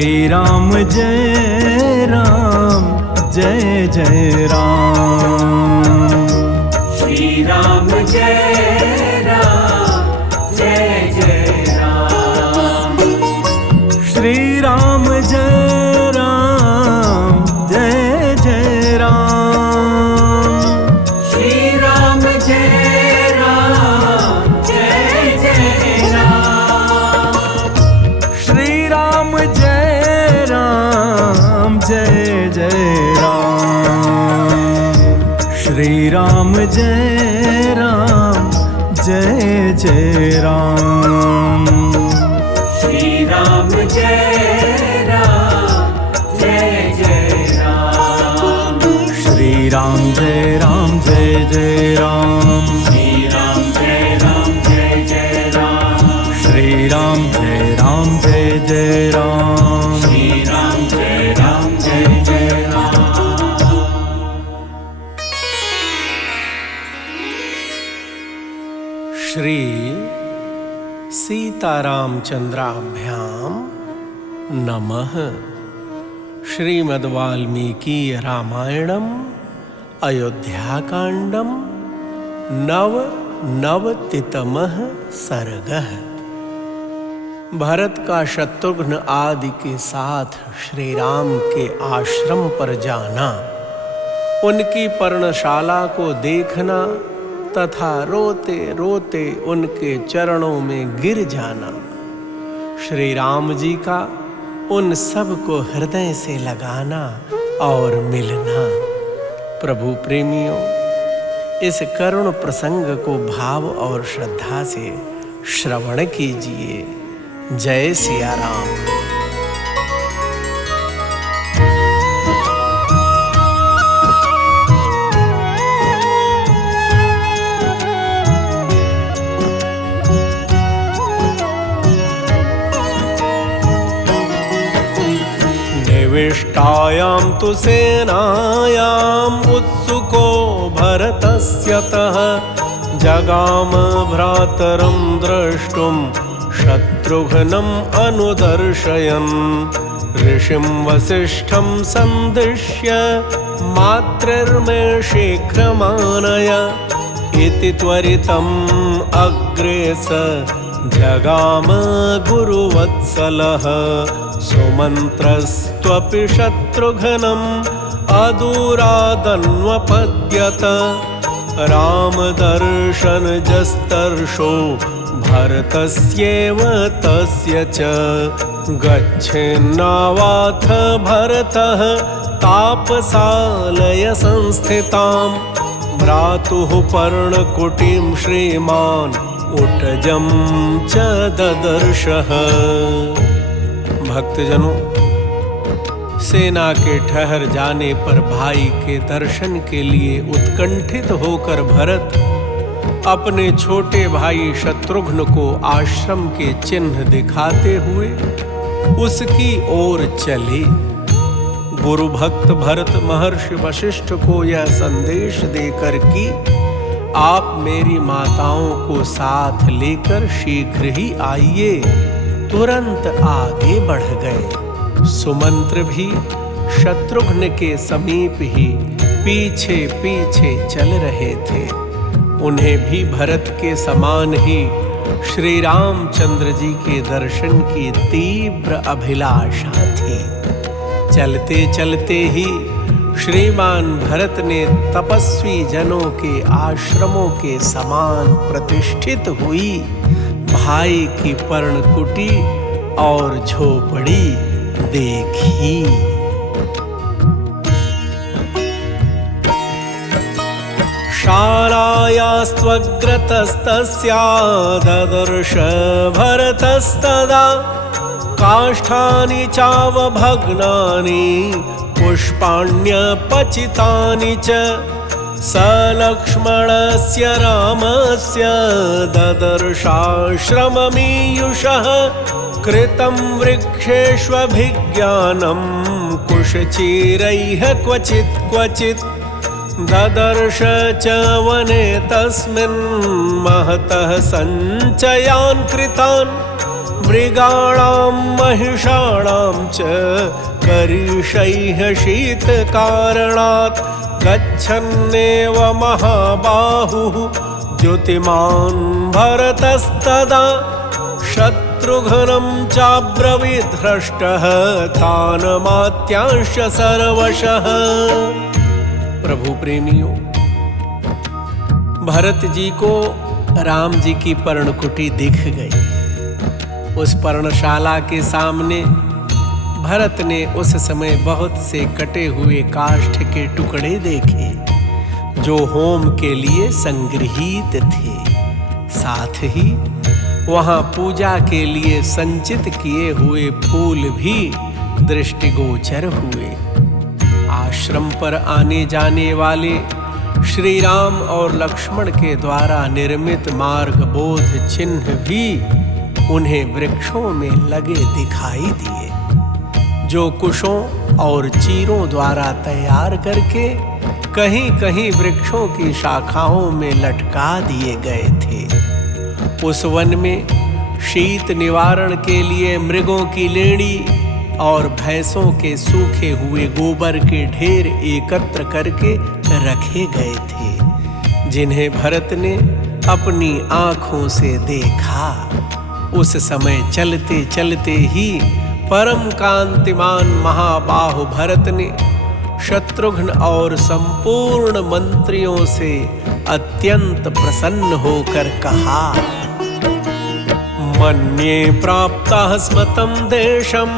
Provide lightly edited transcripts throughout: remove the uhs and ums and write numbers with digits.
श्री राम जय राम जय जय राम। श्री राम जय राम जय जय राम। श्री राम जय राम जय जय राम। श्री राम जय राम जय जय राम। श्री राम जय राम जय जय राम। श्री राम जय राम जय जय राम। श्री राम जय राम जय जय राम। श्री राम जय राम जय जय राम। श्री राम जय राम जय जय राम। श्री राम जय राम जय जय राम। श्री राम जय राम जय जय राम। श्री सीतारामचंद्राभ्याम नमः। श्रीमद्वाल्मीकि रामायणम अयोध्याकांडम नवनवतितमः सर्गः। भरत का शत्रुघ्न आदि के साथ श्री राम के आश्रम पर जाना, उनकी पर्णशाला को देखना तथा रोते रोते उनके चरणों में गिर जाना, श्री राम जी का उन सब को हृदय से लगाना और मिलना। प्रभु प्रेमियों, इस करुण प्रसंग को भाव और श्रद्धा से श्रवण कीजिए। जय सिया राम। निविष्टायां तु सेनायाम् उत्सुको भरतस्यतः जगाम भ्रातरं द्रष्टुं शत्रुघ्नम् अनुदर्शयन्। ऋषिं वसिष्ठं सन्दिश्य मातृर्मे शीघ्रमानय इति त्वरितम् अग्रे स जगाम गुरुवत्सलः। सुमन्त्रस्त्वपि शत्रुघ्नम् अदूरादन्वपद्यत। रामदर्शनजस्तर्षो भरतस्येव तस्य च। गच्छेन्नावाथ भरतः तापसालय संस्थितां। भ्रातुः पर्णकुटीं श्रीमान् उटजं च ददर्शः। भक्तजनों, सेना के ठहर जाने पर भाई के दर्शन के लिए उत्कंठित होकर भरत अपने छोटे भाई शत्रुघ्न को आश्रम के चिन्ह दिखाते हुए उसकी ओर चले। गुरु भक्त भरत महर्षि वशिष्ठ को यह संदेश देकर कि आप मेरी माताओं को साथ लेकर शीघ्र ही आइए, तुरंत आगे बढ़ गए। सुमंत्र भी शत्रुघ्न के समीप ही पीछे पीछे चल रहे थे। उन्हें भी भरत के समान ही श्री रामचंद्र जी के दर्शन की तीव्र अभिलाषा थी। चलते चलते ही श्रीमान भरत ने तपस्वी जनों के आश्रमों के समान प्रतिष्ठित हुई भाई की पर्णकुटी और झोपड़ी देखी। शालायास्त्वग्रतस्तस्या ददर्श भरतस्तदा। काष्ठानि चावभग्नानि पुष्पाण्यपचितानि च। स लक्ष्मणस्य रामस्य ददर्शाश्रममीयुषः। कृतं वृक्षेष्वभिज्ञानं कुशचिरैः क्वचित् क्वचित्। ददर्श च वने तस्मिन् महतः सञ्चयान् कृतान्। मृगाणां महिषाणां च करिषैः शीतकारणात् गच्छन्नेव महाबाहुः द्युतिमान् भरतस्तदा शत्रुघ्नं चाब्रवीत् हृष्टः तानमात्यांश सर्वशः। प्रभु प्रेमियों, भरत जी को राम जी की पर्णकुटी दिख गई। उस पर्णशाला के सामने भरत ने उस समय बहुत से कटे हुए काष्ठ के टुकड़े देखे जो होम के लिए संग्रहित थे। साथ ही वहां पूजा के लिए संचित किए हुए फूल भी दृष्टिगोचर हुए। आश्रम पर आने जाने वाले श्री राम और लक्ष्मण के द्वारा निर्मित मार्ग बोध चिन्ह भी उन्हें वृक्षों में लगे दिखाई दिए, जो कुशों और चीरों द्वारा तैयार करके कहीं कहीं वृक्षों की शाखाओं में लटका दिए गए थे। उस वन में शीत निवारण के लिए मृगों की लेड़ी और भैंसों के सूखे हुए गोबर के ढेर एकत्र करके रखे गए थे, जिन्हें भरत ने अपनी आंखों से देखा। उस समय चलते चलते ही परम कांतिमान महाबाहु भरत ने शत्रुघ्न और संपूर्ण मंत्रियों से अत्यंत प्रसन्न होकर कहा, मन्ये प्राप्तः स्मतं देशं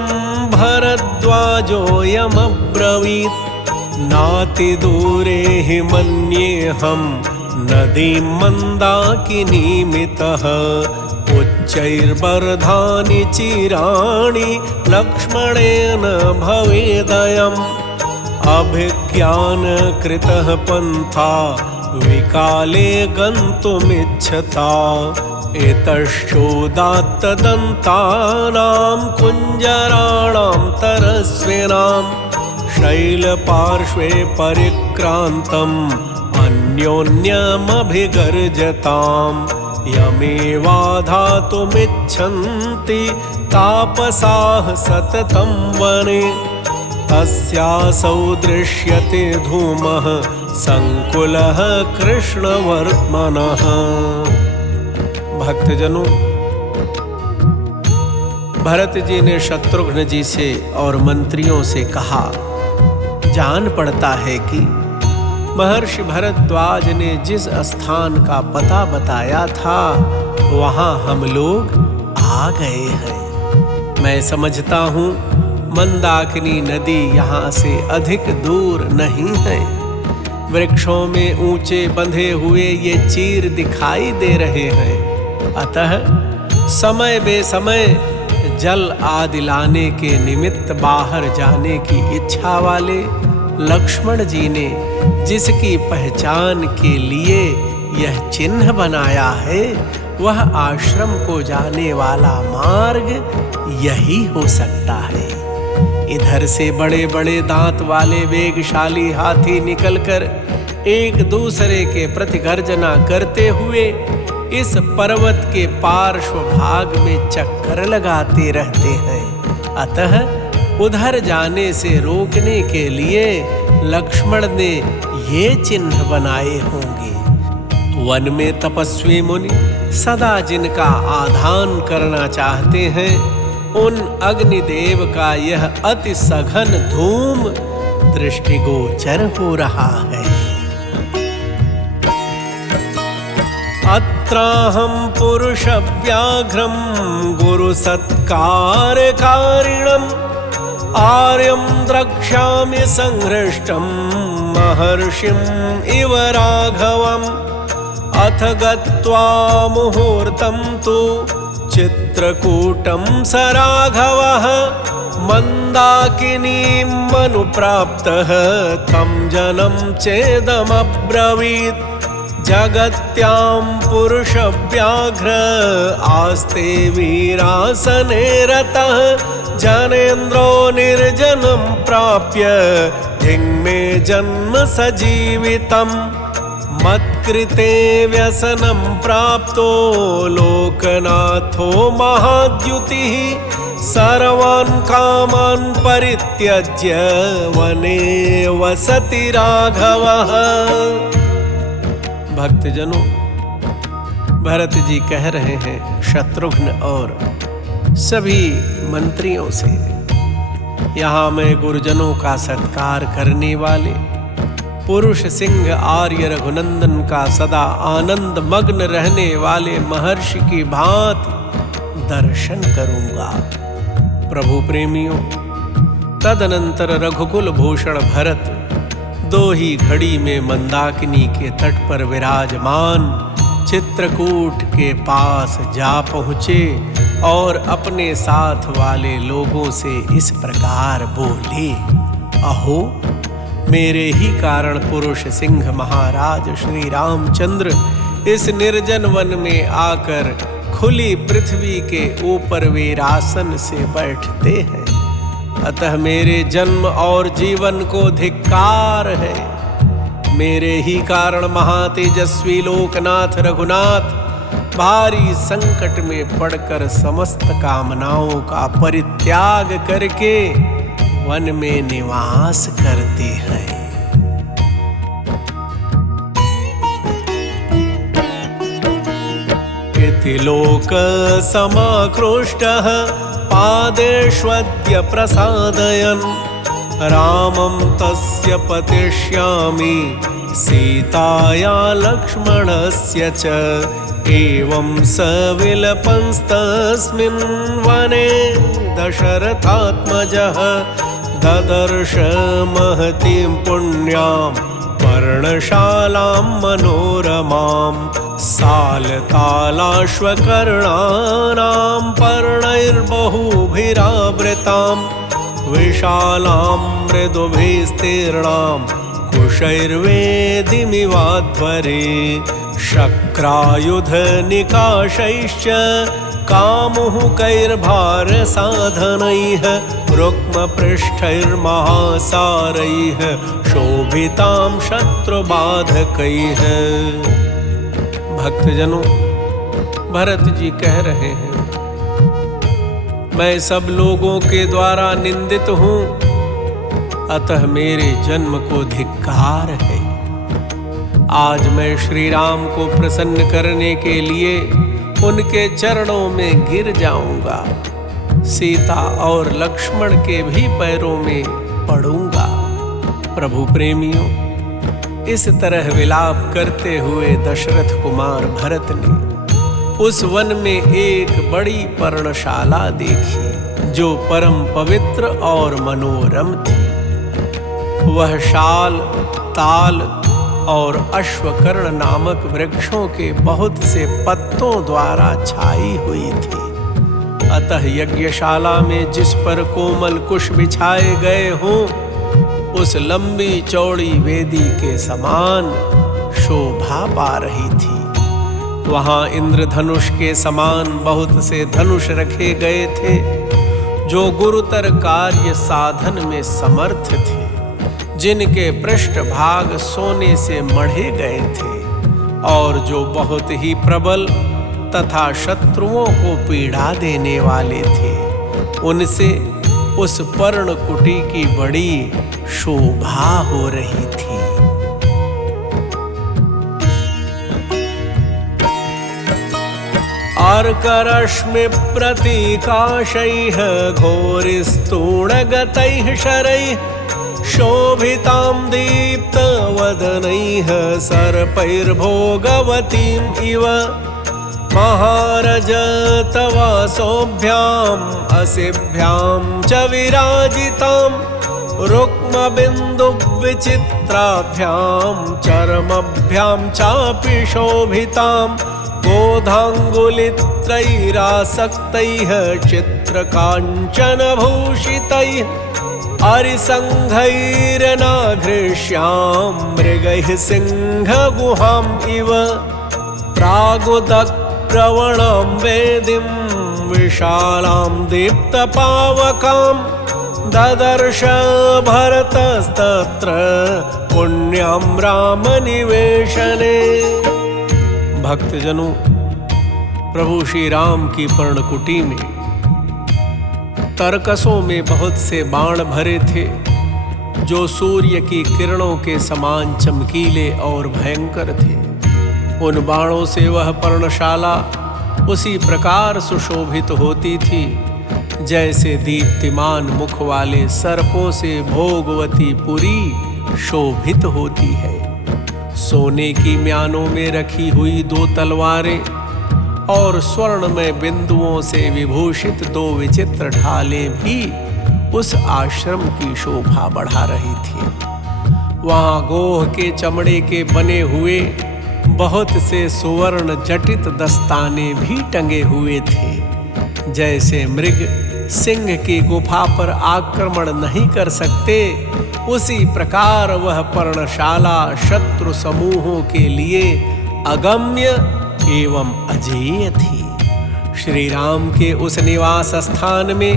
भरद्वाजोऽयमब्रवीत् नातिदूरे हि मन्येऽहं नदीं मन्दाकिनीमितः उच्चैर्बर्धानि चिराणि लक्ष्मणेन भवेदयम् अभिज्ञानकृतः पन्था विकाले गन्तुमिच्छता एतश्चोदात्तदन्तानां कुञ्जराणां तरस्विनां शैलपार्श्वे परिक्रान्तम् अन्योन्यमभिगर्जताम् यमेवाधातुमिच्छन्ति तापसाः सततं वने तस्यासौ दृश्यते धूमः संकुलः कृष्णवर्त्मनः। भक्तजनों, भरत जी ने शत्रुघ्न जी से और मंत्रियों से कहा, जान पड़ता है कि महर्षि भरद्वाज ने जिस स्थान का पता बताया था वहां हम लोग आ गए हैं। मैं समझता हूं मंदाकिनी नदी यहाँ से अधिक दूर नहीं है। वृक्षों में ऊंचे बंधे हुए ये चीर दिखाई दे रहे हैं। अतः समय बेसमय जल आदि लाने के निमित्त बाहर जाने की इच्छा वाले लक्ष्मण जी ने जिसकी पहचान के लिए यह चिन्ह बनाया है, वह आश्रम को जाने वाला मार्ग यही हो सकता है। इधर से बड़े बड़े दांत वाले वेगशाली हाथी निकलकर एक दूसरे के प्रति गर्जना करते हुए इस पर्वत के पार्श्व भाग में चक्कर लगाते रहते हैं। अतः उधर जाने से रोकने के लिए लक्ष्मण ने ये चिन्ह बनाए होंगे। वन में तपस्वी मुनि सदा जिनका आधान करना चाहते हैं, उन अग्निदेव का यह अति सघन धूम दृष्टिगोचर हो रहा है। अत्राहं पुरुष व्याघ्रं गुरु सत्कारकारिणम् आर्यं द्रक्ष्यामि संहृष्टं महर्षिम् इव राघवम् अथ गत्वा मुहूर्तं तु चित्रकूटं स राघवः मन्दाकिनीम् अनुप्राप्तः तं जनं चेदमब्रवीत् जगत्यां पुरुष व्याघ्र आस्ते वीरासने रतः जनेन्द्रो निर्जनं प्राप्य धिङ्मे जन्म सजीवितम् मत्कृते व्यसनं प्राप्तो लोकनाथो महाद्युतिः सर्वान् कामान् परित्यज्य वने वसति राघवः। भक्तजनों, भरत जी कह रहे हैं शत्रुघ्न और सभी मंत्रियों से, यहाँ मैं गुरुजनों का सत्कार करने वाले पुरुष सिंह आर्य रघुनंदन का सदा आनंद मग्न रहने वाले महर्षि की भांति दर्शन करूंगा। प्रभु प्रेमियों, तदनंतर रघुकुल भूषण भरत दो ही घड़ी में मंदाकिनी के तट पर विराजमान चित्रकूट के पास जा पहुँचे और अपने साथ वाले लोगों से इस प्रकार बोले, अहो, मेरे ही कारण पुरुष सिंह महाराज श्री रामचंद्र इस निर्जन वन में आकर खुली पृथ्वी के ऊपर वीरासन से बैठते हैं, अतः मेरे जन्म और जीवन को धिक्कार है। मेरे ही कारण महातेजस्वी लोकनाथ रघुनाथ भारी संकट में पड़कर समस्त कामनाओं का परित्याग करके वन में निवास करते हैं। इति लोक समाकृष्टः पादेष्वद्य प्रसादयन् रामं तस्य पतिष्यामि सीताया लक्ष्मणस्य च एवं स विलपंस्तस्मिन् वने दशरथात्मजः ददर्श महतीं पुण्यां पर्णशालां मनोरमां सालतालाश्वकर्णानां पर्णैर्बहुभिरावृतां विशालां मृदुभिस्तीर्णां कुशैर्वेदिमिवाध्वरे शक्रायुधनिकाशैश्च कामुकैर्भारसाधनैः रुक्मपृष्ठैर्महासारैः शोभितां शत्रुबाधकैः। भक्तजनों, भरत जी कह रहे हैं, मैं सब लोगों के द्वारा निंदित हूँ, अतः मेरे जन्म को धिक्कार है। आज मैं श्री राम को प्रसन्न करने के लिए उनके चरणों में गिर जाऊंगा, सीता और लक्ष्मण के भी पैरों में पड़ूंगा। प्रभु प्रेमियों, इस तरह विलाप करते हुए दशरथ कुमार भरत ने उस वन में एक बड़ी पर्णशाला देखी जो परम पवित्र और मनोरम थी। वह शाल, ताल और अश्वकर्ण नामक वृक्षों के बहुत से पत्तों द्वारा छाई हुई थी। अतः यज्ञशाला में जिस पर कोमल कुश बिछाए गए हों, उस लंबी चौड़ी वेदी के समान शोभा पा रही थी। वहां इंद्रधनुष के समान बहुत से धनुष रखे गए थे जो गुरुतर कार्य साधन में समर्थ थे, जिनके पृष्ठभाग सोने से मढ़े गए थे और जो बहुत ही प्रबल तथा शत्रुओं को पीड़ा देने वाले थे। उनसे उस पर्णकुटी की बड़ी शोभा हो रही थी। अर्करश्मि प्रतीकाशैः घोरिस्तूणगतैः शरैः शोभितां दीप्तवदनैः सर्पैर्भोगवतीम् इव महारजतवासोभ्याम् असिभ्यां च विराजितां रुक्मबिन्दुविचित्राभ्यां चर्मभ्यां चापि शोभितां गोधाङ्गुलित्रैरासक्तैः चित्रकाञ्चनभूषितैः अरिसङ्घैरनाघृष्यां मृगैः सिंहगुहाम् इव प्रागुदप्रवणां वेदिं विशालां दीप्तपावकां ददर्श भरतस्तत्र पुण्याम राम निवेशने। भक्तजनों, प्रभु श्री राम की पर्णकुटी में तरकसों में बहुत से बाण भरे थे, जो सूर्य की किरणों के समान चमकीले और भयंकर थे। उन बाणों से वह पर्णशाला उसी प्रकार सुशोभित होती थी जैसे दीप्तिमान मुख वाले सर्पों से भोगवती पुरी शोभित होती है। सोने की म्यानों में रखी हुई 2 तलवारें और स्वर्ण में बिंदुओं से विभूषित 2 विचित्र ढालें भी उस आश्रम की शोभा बढ़ा रही थी। वहां गोह के चमड़े के बने हुए बहुत से सुवर्ण जटित दस्ताने भी टंगे हुए थे। जैसे मृग सिंह की गुफा पर आक्रमण नहीं कर सकते, उसी प्रकार वह पर्णशाला शत्रु समूहों के लिए अगम्य एवं अजेय थी। श्री राम के उस निवास स्थान में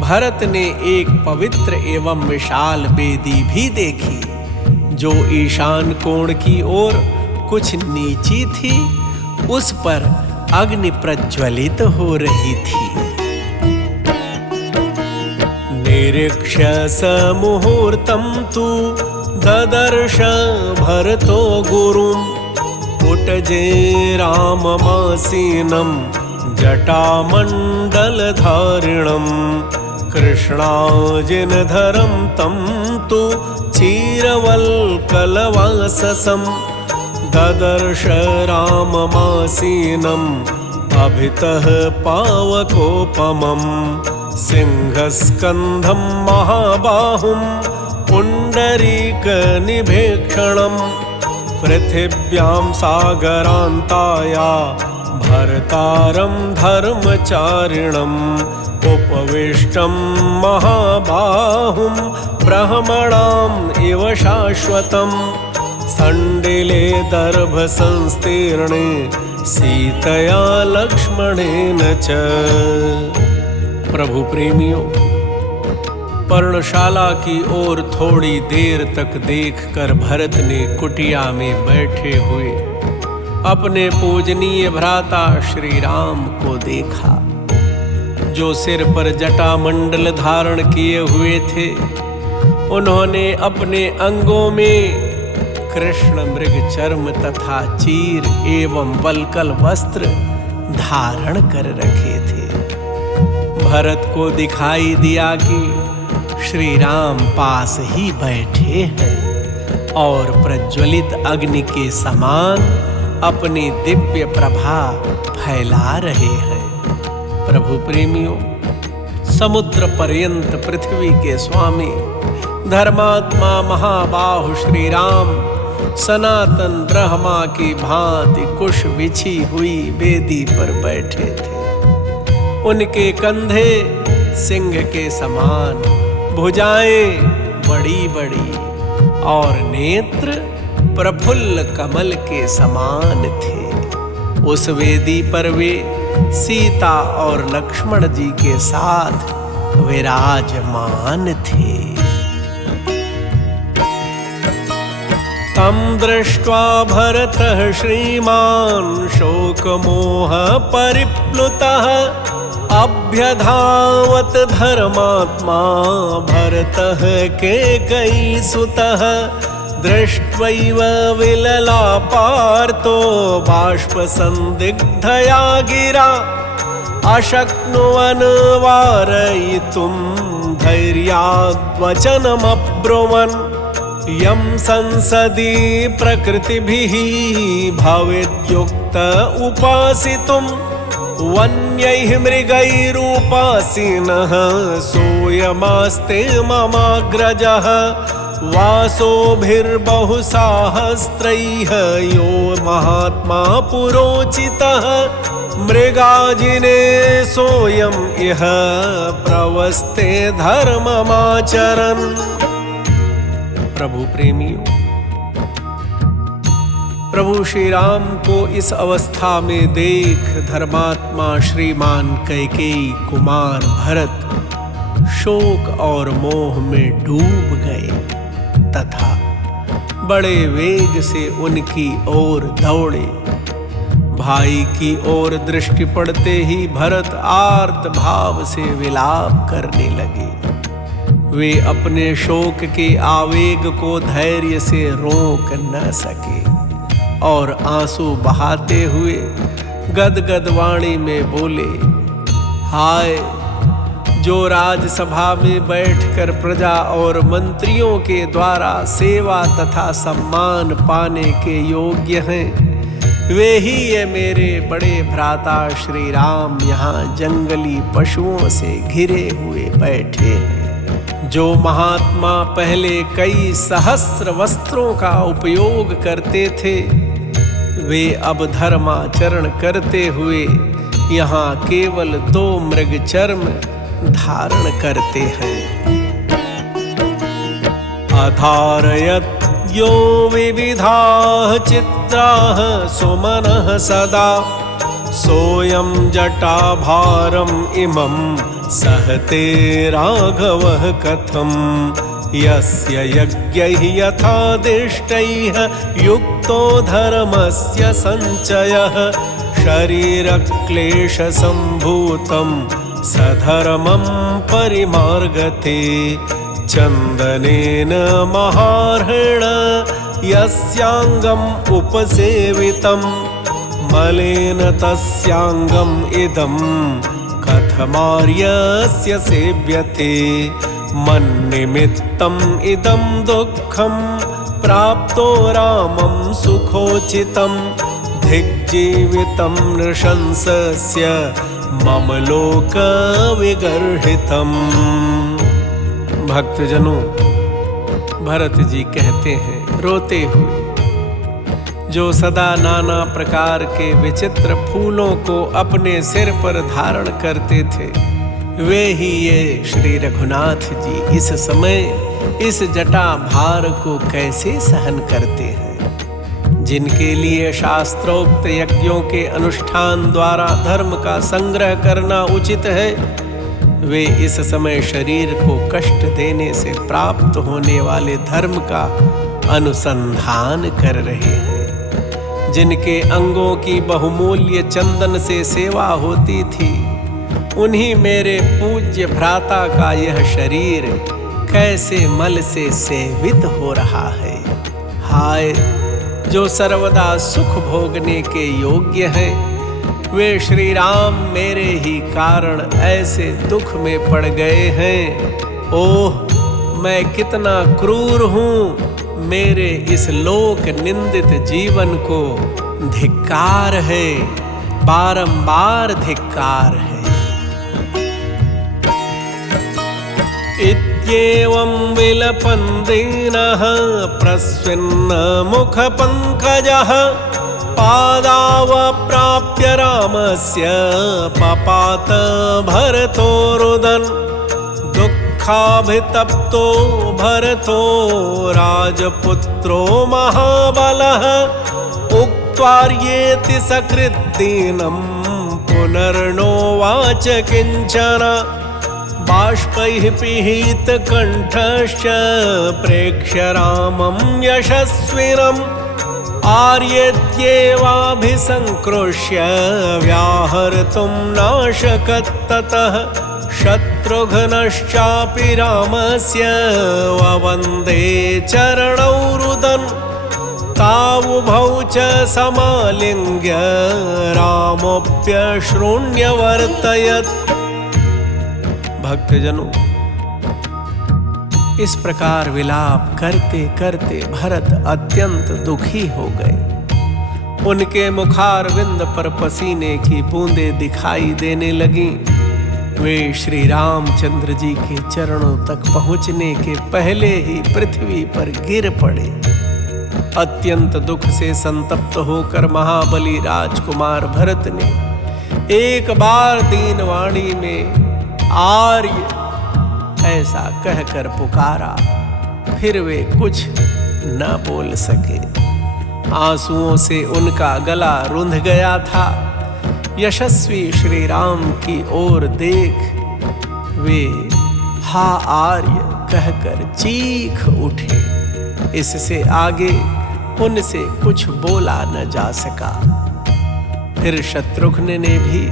भरत ने एक पवित्र एवं विशाल वेदी भी देखी, जो ईशान कोण की ओर कुछ नीची थी। उस पर अग्नि प्रज्वलित हो रही थी। निरीक्ष्य स मुहूर्तं तु ददर्श भरतो गुरुं कुटजे राममासीनं जटामण्डलधारिणं कृष्णाजिनधरं तं तु चीरवल्कलवाससं ददर्श राममासीनम् अभितः पावकोपमं सिंहस्कन्धं महाबाहुं पुण्डरीकनिभीक्षणं पृथिव्यां सागरान्ताया भर्तारं धर्मचारिणम् उपविष्टं महाबाहुं ब्रह्मणाम् इव शाश्वतं सण्डिले दर्भसंस्तीर्णे सीतया लक्ष्मणेन च। प्रभु प्रेमियों, पर्णशाला की ओर थोड़ी देर तक देखकर भरत ने कुटिया में बैठे हुए अपने पूजनीय भ्राता श्री राम को देखा, जो सिर पर जटा मंडल धारण किए हुए थे। उन्होंने अपने अंगों में कृष्ण मृग चर्म तथा चीर एवं वल्कल वस्त्र धारण कर रखे थे। भरत को दिखाई दिया कि श्री राम पास ही बैठे हैं और प्रज्वलित अग्नि के समान अपनी दिव्य प्रभा फैला रहे हैं। प्रभु प्रेमियों, समुद्र पर्यंत पृथ्वी के स्वामी धर्मात्मा महाबाहु श्री राम सनातन ब्रह्मा की भांति कुश बिछी हुई वेदी पर बैठे थे। उनके कंधे सिंह के समान, भुजाएं बड़ी बड़ी और नेत्र प्रफुल्ल कमल के समान थे। उस वेदी पर वे सीता और लक्ष्मण जी के साथ विराजमान थे। तं दृष्ट्वा भरतः श्रीमान् शोकमोह परिप्लुतः अभ्यधावत धर्मात्मा भरतः केकयीसुतः दृष्ट्वैव विललापार्तो बाष्पसन्दिग्धया गिरा अशक्नुवन् वारयितुं धैर्याद्वचनमब्रुवन् यं संसदि प्रकृतिभिः भवेद्युक्त उपासितुं वन्यैः मृगैरुपासीनः सोऽयमास्ते ममाग्रजः वासोभिर्बहुसाहस्रैः यो महात्मा पुरोचितः मृगाजिने सोऽयम् इह प्रवस्ते धर्ममाचरन्। प्रभु प्रेमियों, प्रभु श्री राम को इस अवस्था में देख धर्मात्मा श्रीमान कैकेयी कुमार भरत शोक और मोह में डूब गए तथा बड़े वेग से उनकी ओर दौड़े। भाई की ओर दृष्टि पड़ते ही भरत आर्त भाव से विलाप करने लगे। वे अपने शोक के आवेग को धैर्य से रोक न सके और आंसू बहाते हुए गदगद वाणी में बोले, हाय, जो राजसभा में बैठकर प्रजा और मंत्रियों के द्वारा सेवा तथा सम्मान पाने के योग्य हैं, वे ही ये मेरे बड़े भ्राता श्री राम यहाँ जंगली पशुओं से घिरे हुए बैठे हैं। जो महात्मा पहले कई सहस्र वस्त्रों का उपयोग करते थे, वे अब धर्माचरण करते हुए यहाँ केवल 2 मृग चर्म धारण करते हैं। अधारयत् यो विविधाः चित्राः सुमनः सदा, सोऽयं जटाभारम् इमं सहते राघवः कथम्। यस्य यज्ञैः यथादिष्टैः युक्तो धर्मस्य सञ्चयः, शरीरक्लेशसम्भूतं सधर्मं परिमार्गते। चन्दनेन महार्हेण यस्याङ्गम् उपसेवितं, मलेन तस्याङ्गम् इदं कथमार्यस्य सेव्यते। मन्निमित्तम् इदं दुःखं प्राप्तो रामं सुखोचितं, धिग्जीवितं नृशंसस्य मम लोक विगर्हितम्। भक्तजनों, भरत जी कहते हैं रोते हुए, जो सदा नाना प्रकार के विचित्र फूलों को अपने सिर पर धारण करते थे, वे ही ये श्री रघुनाथ जी इस समय इस जटा भार को कैसे सहन करते हैं। जिनके लिए शास्त्रोक्त यज्ञों के अनुष्ठान द्वारा धर्म का संग्रह करना उचित है, वे इस समय शरीर को कष्ट देने से प्राप्त होने वाले धर्म का अनुसंधान कर रहे हैं। जिनके अंगों की बहुमूल्य चंदन से सेवा होती थी, उन्हीं मेरे पूज्य भ्राता का यह शरीर कैसे मल से सेवित हो रहा है। हाय, जो सर्वदा सुख भोगने के योग्य हैं, वे श्री राम मेरे ही कारण ऐसे दुख में पड़ गए हैं। ओह, मैं कितना क्रूर हूँ, मेरे इस लोक निंदित जीवन को धिक्कार है, बारंबार धिक्कार है। इत्येवं विलपन् दीनः प्रस्विन्न मुखपङ्कजः, पादावप्राप्य रामस्य पपात भरतो रुदन्। दुःखाभितप्तो भरतो राजपुत्रो महाबलः, उक्त्वार्येति सकृद्दीनं पुनर्नोवाच किञ्चन। बाष्पैः पिहीतकण्ठश्च प्रेक्ष्य रामं यशस्विनम्, आर्येत्येवाभिसङ्क्रोश्य व्याहर्तुं नाशकत्ततः। शत्रुघ्नश्चापि रामस्य ववन्दे चरणौ रुदन्, तावुभौ च समालिङ्ग्य रामोऽप्यश्रुण्यवर्तयत्। भक्तजनों, इस प्रकार विलाप करते करते भरत अत्यंत दुखी हो गए। उनके मुखारविंद पर पसीने की बूंदें दिखाई देने लगीं। वे श्री रामचंद्र जी के चरणों तक पहुंचने के पहले ही पृथ्वी पर गिर पड़े। अत्यंत दुख से संतप्त होकर महाबली राजकुमार भरत ने एक बार दीनवाणी में आर्य ऐसा कहकर पुकारा, फिर वे कुछ न बोल सके। आंसुओं से उनका गला रुंध गया था। यशस्वी श्री राम की ओर देख वे हा आर्य कहकर चीख उठे। इससे आगे उनसे कुछ बोला न जा सका। फिर शत्रुघ्न ने भी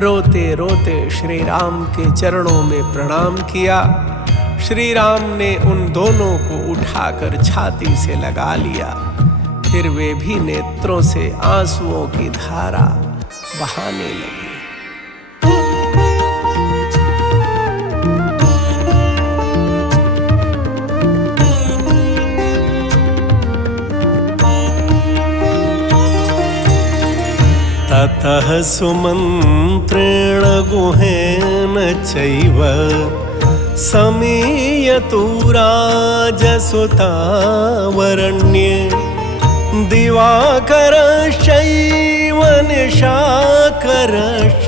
रोते रोते श्री राम के चरणों में प्रणाम किया। श्री राम ने उन दोनों को उठाकर छाती से लगा लिया। फिर वे भी नेत्रों से आंसुओं की धारा बहाने लगे। ततः सुमन्त्रेण गुहेन चैव समीयतु राजसुतावरण्ये दिवाकरश्चैव निशाकरश्च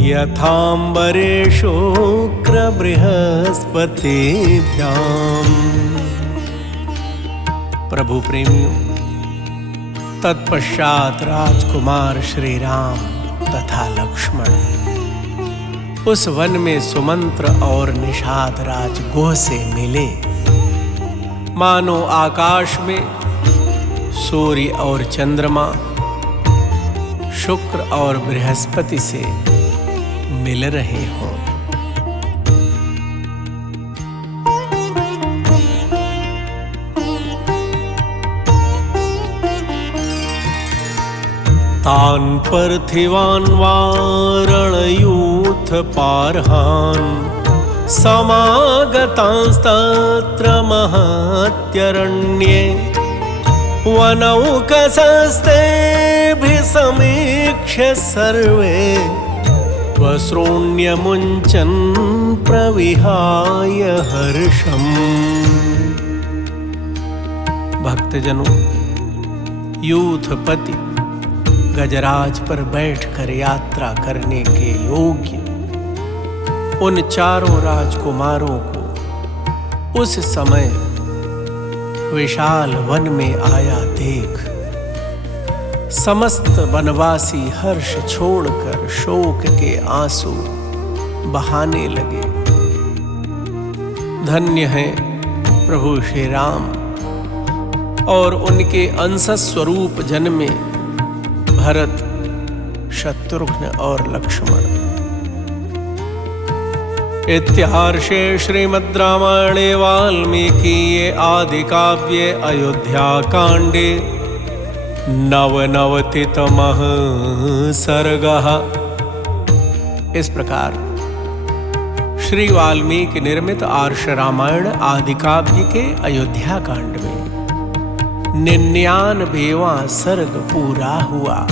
यथाम्बरे शुक्रबृहस्पतिभ्याम्। प्रभु प्रेमियों, तत्पश्चात राजकुमार श्री राम तथा लक्ष्मण उस वन में सुमंत्र और निषाद राज गोह से मिले। मानो आकाश में सूर्य और चंद्रमा शुक्र और बृहस्पति से मिल रहे हों। तान पार्थिवान वारणयूथ पारहान समागतांस्तत्र महत्यरण्ये वनौकसस्तेभिसमीक्ष्य सर्वे स्वशृण्यमुञ्चन् प्रविहाय हर्षम्। भक्तजनों, यूथपति गजराज पर बैठकर यात्रा करने के योग्य उन चारों राजकुमारों को उस समय विशाल वन में आया देख समस्त वनवासी हर्ष छोड़कर शोक के आंसू बहाने लगे। धन्य है प्रभु श्री राम और उनके अंश स्वरूप जन्मे भरत, शत्रुघ्न और लक्ष्मण। इत्यार्षे श्रीमद् रामायणे वाल्मीकीये आदि काव्ये अयोध्याकाण्डे नवनवतितमः सर्गः। इस प्रकार श्री वाल्मीकि निर्मित आर्ष रामायण आदि काव्य के अयोध्या कांड में 99वां सर्ग पूरा हुआ।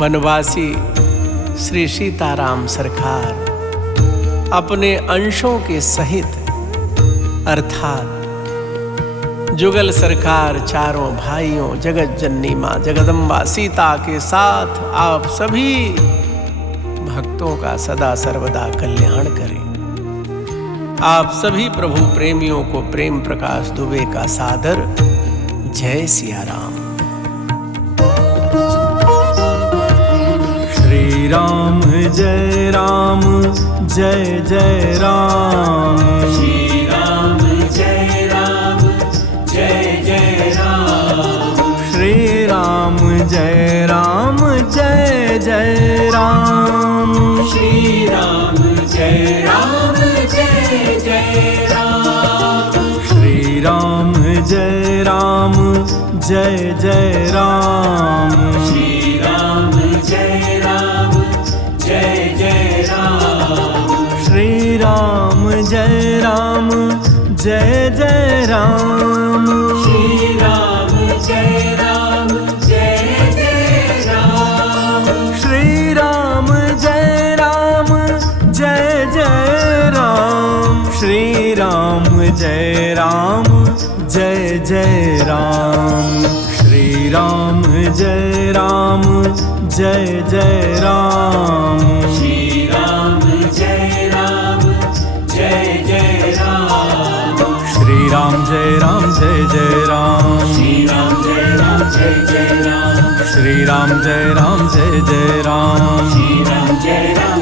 वनवासी श्री सीताराम सरकार अपने अंशों के सहित अर्थात जुगल सरकार चारों भाइयों जगत जननी मां जगदम्बा सीता के साथ आप सभी भक्तों का सदा सर्वदा कल्याण करें। आप सभी प्रभु प्रेमियों को प्रेम प्रकाश दुबे का सादर जय सिया राम। श्री राम जय राम जय जय राम। श्री राम जय राम जय जय राम। श्री राम जय राम जय जय राम। श्री राम जय राम जय जय राम। श्री राम जय राम जय जय राम। श्री राम जय राम जय जय राम। श्री राम जय राम जय जय राम। श्री राम जय राम जय जय राम। श्री राम जय राम जय जय राम। श्री राम जय राम जय जय राम। श्री राम जय राम जय जय राम। श्री राम जय राम जय जय राम। श्री राम जय राम जय जय राम। श्री राम जय राम जय जय राम। श्री राम जय राम जय जय राम। श्री राम जय राम